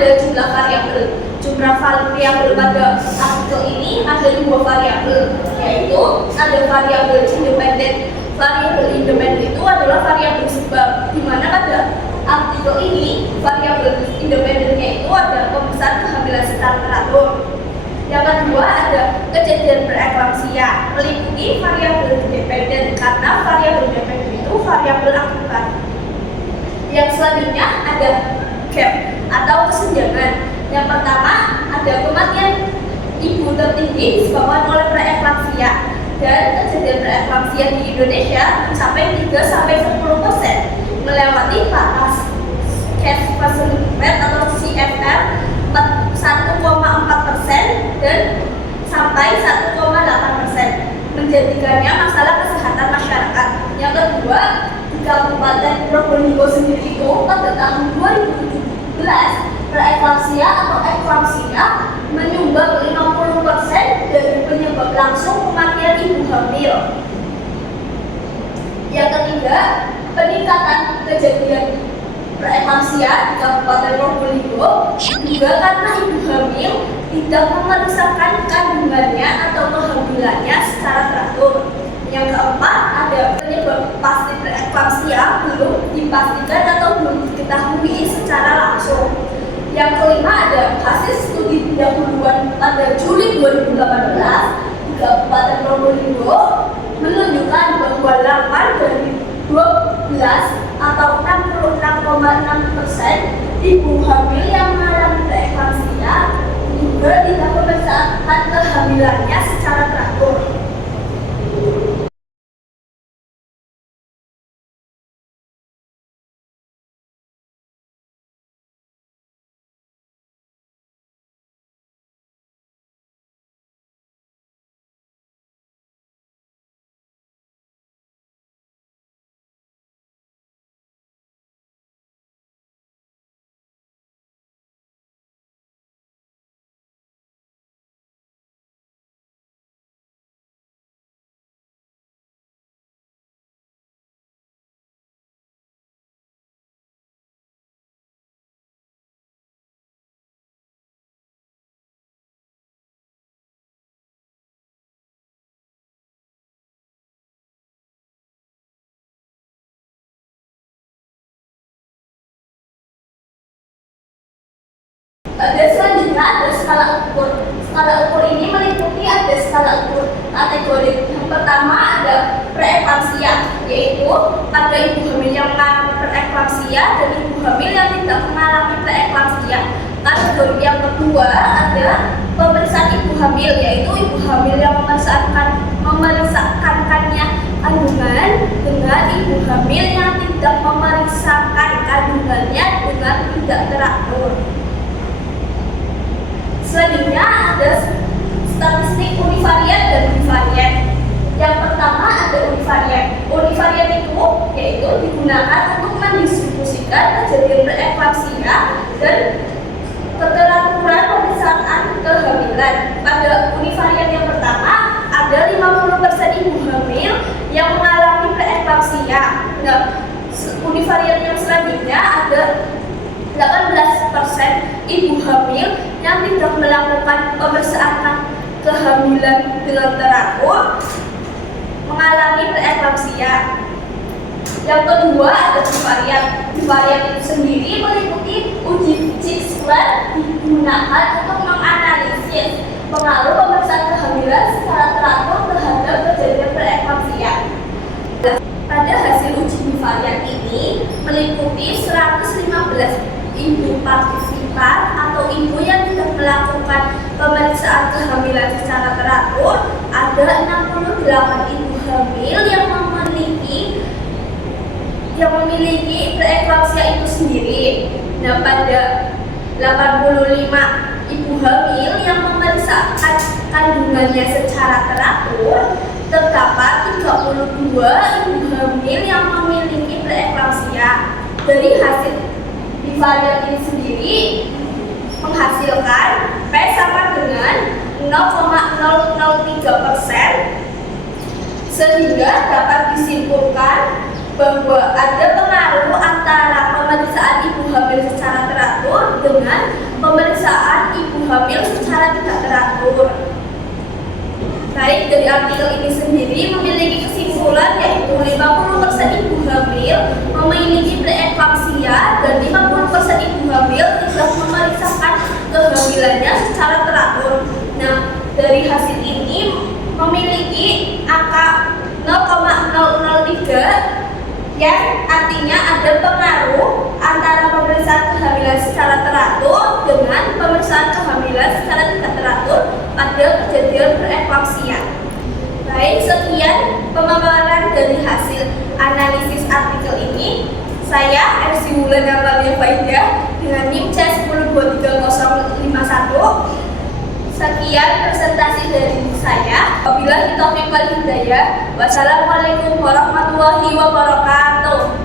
ada jumlah variabel. Jumlah variabel pada artikel ini ada 2 variabel, yaitu ada variabel independen. Variabel independen itu adalah variabel sebab, di mana pada artikel ini variabel independennya itu ada pemeriksaan kehamilan secara teratur. Yang kedua ada kejadian preeklamsia, meliputi variabel independen karena variabel independen itu variabel akibat. Yang selanjutnya ada gap atau kesenjangan. Yang pertama ada kematian ibu tertinggi disebabkan oleh preeklamsia, dan kejadian preeklamsia di Indonesia mencapai 3-10%, melewati batas cash fertility rate atau CFR 1,4% dan sampai 1,8%, menjadikannya masalah kesehatan masyarakat. Yang kedua, di Kabupaten Probolinggo sendiri itu pada tahun 2017 preeklamsia atau eklamsia menyumbang 50% dari penyebab langsung kematian ibu hamil. Yang ketiga, peningkatan kejadian preeklamsia di Kabupaten Probolinggo juga karena ibu hamil tidak memeriksakan kandungannya atau kehamilannya secara teratur. Yang keempat, ada penyebab pasti preeklamsia belum dipastikan atau belum diketahui secara langsung. Yang kelima, ada hasil studi pendahuluan pada Juli 2018 di Kabupaten Probolinggo menunjukkan bahwa 8 dari 12 atau 66,6% ibu hamil yang mengalami preeklamsia juga tidak memeriksakan kehamilannya secara teratur. Dan selanjutnya ada skala ukur. Skala ukur ini meliputi ada skala ukur kategori. Yang pertama ada preeklamsia, yaitu pada ibu hamil yang mengalami preeklamsia dan ibu hamil yang tidak mengalami preeklamsia. Kategori yang kedua ada pemeriksaan ibu hamil, yaitu ibu hamil yang memeriksakannya kandungan dengan ibu hamil yang tidak memeriksakan kandungannya dengan tidak teratur. Selanjutnya ada statistik univariat dan bivariat. Yang pertama ada univariat. Univariat itu yaitu digunakan untuk mendistribusikan kejadian preeklamsia dan keteraturan pemeriksaan kehamilan. Pada univariat yang pertama ada 50% ibu hamil yang mengalami preeklamsia. Nah, univariat yang selanjutnya ada 18% ibu hamil yang tidak melakukan pemeriksaan kehamilan dengan teratur mengalami preeklamsia. Yang kedua ada bivariat. Bivariat itu sendiri meliputi uji Chicks-Plot digunakan untuk menganalisis pengaruh pemeriksaan kehamilan secara teratur terhadap kejadian preeklamsia. Pada hasil uji bivariat ini meliputi 115 ibu partisipan atau ibu yang tidak melakukan pemeriksaan kehamilan secara teratur. Ada 68 ibu hamil yang memiliki preeklamsia itu sendiri. Nah, pada 85 ibu hamil yang memeriksakan kandungannya secara teratur, terdapat 32 ibu hamil yang memiliki preeklamsia. Dari hasil bivariat ini sendiri menghasilkan P sama dengan 0,003%, sehingga dapat disimpulkan bahwa ada pengaruh antara pemeriksaan ibu hamil secara teratur dengan pemeriksaan ibu hamil secara tidak teratur. Baik, dari artikel ini sendiri memiliki kesimpulan yaitu 50% ibu hamil memiliki preeklamsia dan 50% ibu hamil tidak memeriksakan kehamilannya secara teratur. Nah, dari hasil ini memiliki angka 0,003 yang artinya ada pengaruh antara pemeriksaan kehamilan secara teratur dengan pemeriksaan kehamilan secara tidak teratur pada kejadian preeklamsia. Baik, sekian pemaparan dari hasil analisis artikel ini. Saya Ersi Wulan Amalia Faidah dengan NIM C10230051. Sekian presentasi dari saya. Wabillahi taufiq wal hidayah. Wassalamualaikum warahmatullahi wabarakatuh.